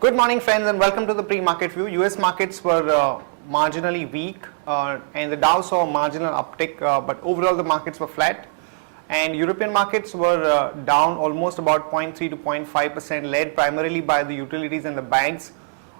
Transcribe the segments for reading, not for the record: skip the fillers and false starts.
Good morning, friends, and welcome to the pre-market view. US markets were marginally weak, and the Dow saw a marginal uptick, but overall the markets were flat. And European markets were down almost about 0.3 to 0.5%, led primarily by the utilities and the banks.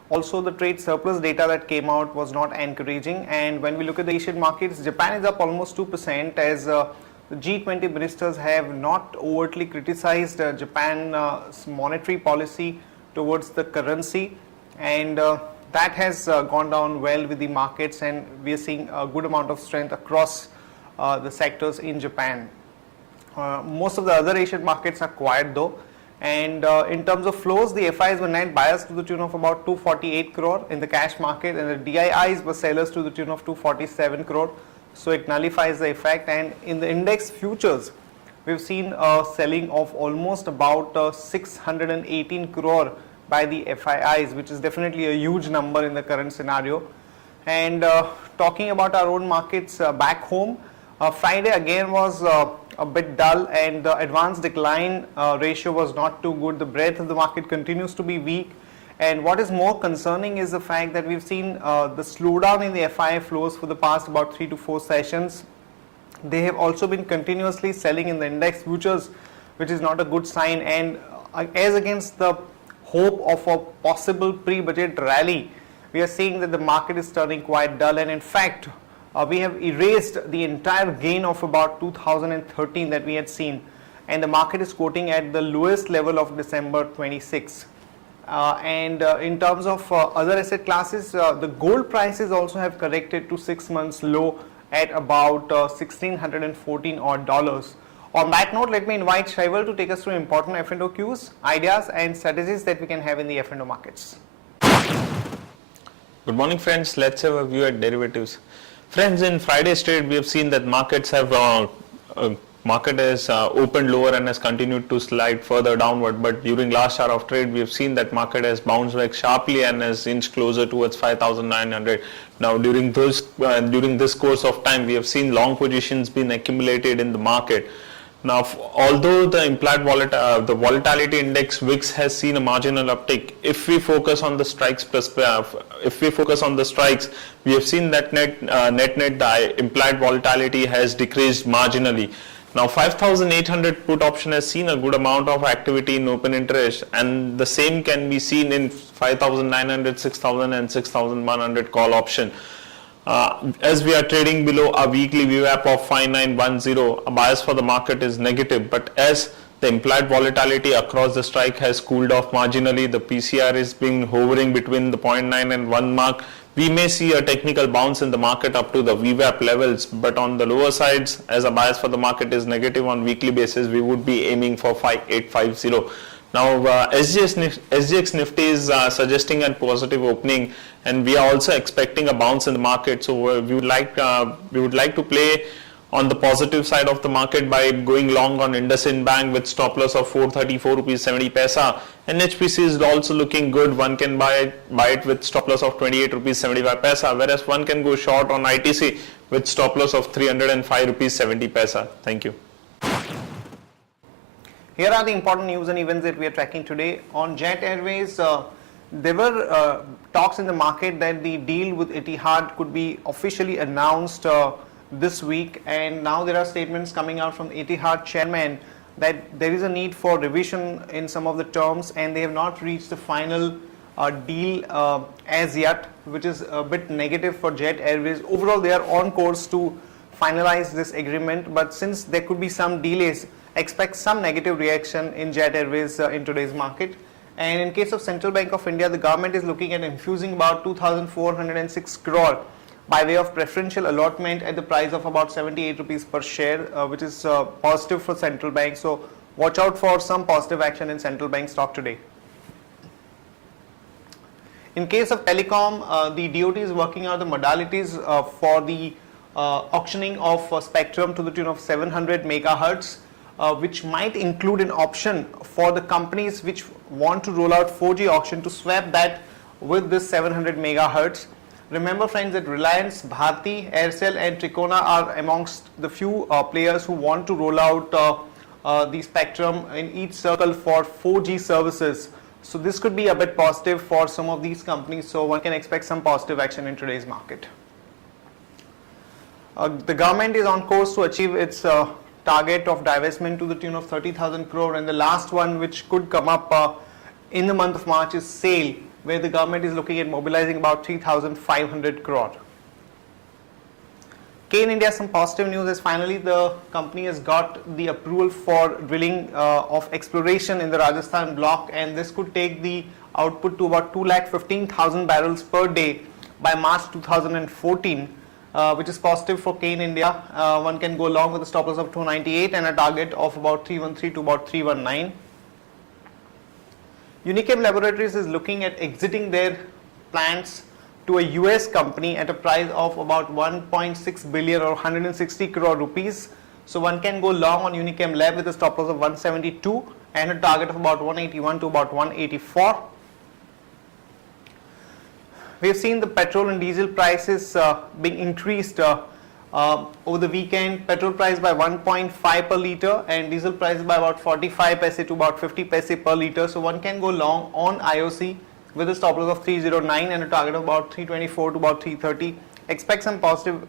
Also, the trade surplus data that came out was not encouraging. And when we look at the Asian markets, Japan is up almost 2% as the G20 ministers have not overtly criticized Japan's monetary policy towards the currency, and that has gone down well with the markets, and we are seeing a good amount of strength across the sectors in Japan. Most of the other Asian markets are quiet though, and in terms of flows, the FIs were net buyers to the tune of about 248 crore in the cash market, and the DIIs were sellers to the tune of 247 crore, so it nullifies the effect. And in the index futures, we've seen a selling of almost about 618 crore by the FIIs, which is definitely a huge number in the current scenario. And talking about our own markets back home, Friday again was a bit dull, and the advanced decline ratio was not too good. The breadth of the market continues to be weak, and what is more concerning is the fact that we've seen the slowdown in the FII flows for the past about 3 to 4 sessions. They have also been continuously selling in the index futures, which is not a good sign, and as against the hope of a possible pre-budget rally, we are seeing that the market is turning quite dull, and in fact we have erased the entire gain of about 2013 that we had seen, and the market is quoting at the lowest level of December 26. And in terms of other asset classes, the gold prices also have corrected to 6 months low at about $1,614 odd dollars. On that note, let me invite Shaival to take us through important F&O cues, ideas and strategies that we can have in the F&O markets. Good morning, friends. Let's have a view at derivatives. Friends, in Friday's trade, we have seen that markets have market has opened lower and has continued to slide further downward, but during last hour of trade we have seen that market has bounced back sharply and has inched closer towards 5,900. Now during this course of time we have seen long positions being accumulated in the market. Now although the implied the volatility index VIX has seen a marginal uptick, if we focus on the strikes we have seen that net the implied volatility has decreased marginally. Now 5,800 put option has seen a good amount of activity in open interest, and the same can be seen in 5,900, 6,000 and 6,100 call option. As we are trading below a weekly VWAP of 5910, a bias for the market is negative, but as the implied volatility across the strike has cooled off marginally, the PCR is being hovering between the 0.9 and 1 mark. We may see a technical bounce in the market up to the VWAP levels, but on the lower sides, as a bias for the market is negative on weekly basis, we would be aiming for 5850. Now SGX Nifty is suggesting a positive opening, and we are also expecting a bounce in the market. So we would like to play on the positive side of the market by going long on IndusInd Bank with stop loss of 434 rupees 70 paisa. NHPC is also looking good. One can buy it with stop loss of 28 rupees 75 paisa, whereas one can go short on ITC with stop loss of 305 rupees 70 paisa. Thank you. Here are the important news and events that we are tracking today. On Jet Airways, there were talks in the market that the deal with Etihad could be officially announced this week, and now there are statements coming out from Etihad chairman that there is a need for revision in some of the terms, and they have not reached the final deal as yet, which is a bit negative for Jet Airways. Overall, they are on course to finalize this agreement, but since there could be some delays, expect some negative reaction in Jet Airways in today's market. And in case of Central Bank of India, the government is looking at infusing about 2,406 crore by way of preferential allotment at the price of about 78 rupees per share, which is positive for central bank. So watch out for some positive action in central bank stock today. In case of telecom, the DOT is working out the modalities for the auctioning of spectrum to the tune of 700 megahertz, which might include an option for the companies which want to roll out 4G auction to swap that with this 700 megahertz. Remember, friends, that Reliance, Bharti, Aircel and Tricona are amongst the few players who want to roll out the spectrum in each circle for 4G services So this could be a bit positive for some of these companies, so one can expect some positive action in today's market. The government is on course to achieve its target of divestment to the tune of 30,000 crore, and the last one which could come up in the month of March is SAIL, where the government is looking at mobilizing about 3,500 crore. K in India, some positive news is finally the company has got the approval for drilling of exploration in the Rajasthan block, and this could take the output to about 2,15,000 barrels per day by March 2014, which is positive for K in India. One can go along with a stop loss of 298 and a target of about 313 to about 319. Unichem Laboratories is looking at exiting their plants to a US company at a price of about 1.6 billion or 160 crore rupees. So one can go long on Unichem Lab with a stop loss of 172 and a target of about 181 to about 184. We have seen the petrol and diesel prices being increased over the weekend. Petrol price by 1.5 per litre and diesel price by about 45 paise to about 50 paise per litre. So one can go long on IOC with a stop loss of 309 and a target of about 324 to about 330. Expect some positive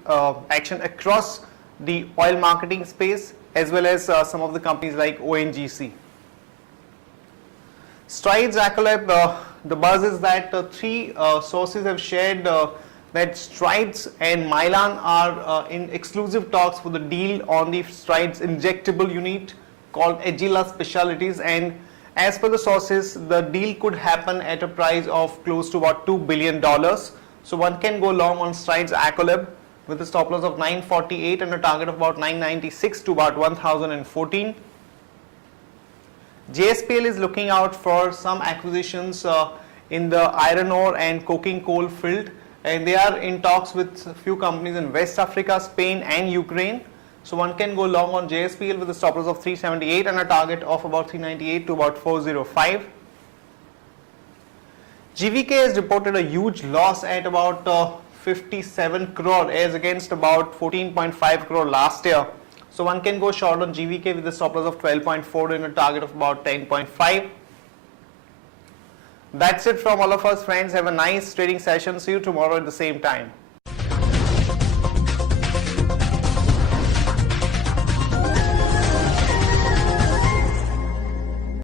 action across the oil marketing space as well as some of the companies like ONGC. Strides Accolab, the buzz is that three sources have shared that Strides and Mylan are in exclusive talks for the deal on the Strides injectable unit called Agila Specialties, and as per the sources, the deal could happen at a price of close to about $2 billion. So one can go long on Strides Accolab with a stop loss of 948 and a target of about 996 to about 1014. JSPL is looking out for some acquisitions in the iron ore and coking coal field, and they are in talks with a few companies in West Africa, Spain and Ukraine. So one can go long on JSPL with a stop loss of 378 and a target of about 398 to about 405. GVK has reported a huge loss at about 57 crore as against about 14.5 crore last year. So one can go short on GVK with a stop loss of 12.4 and a target of about 10.5. That's it from all of us, friends. Have a nice trading session. See you tomorrow at the same time.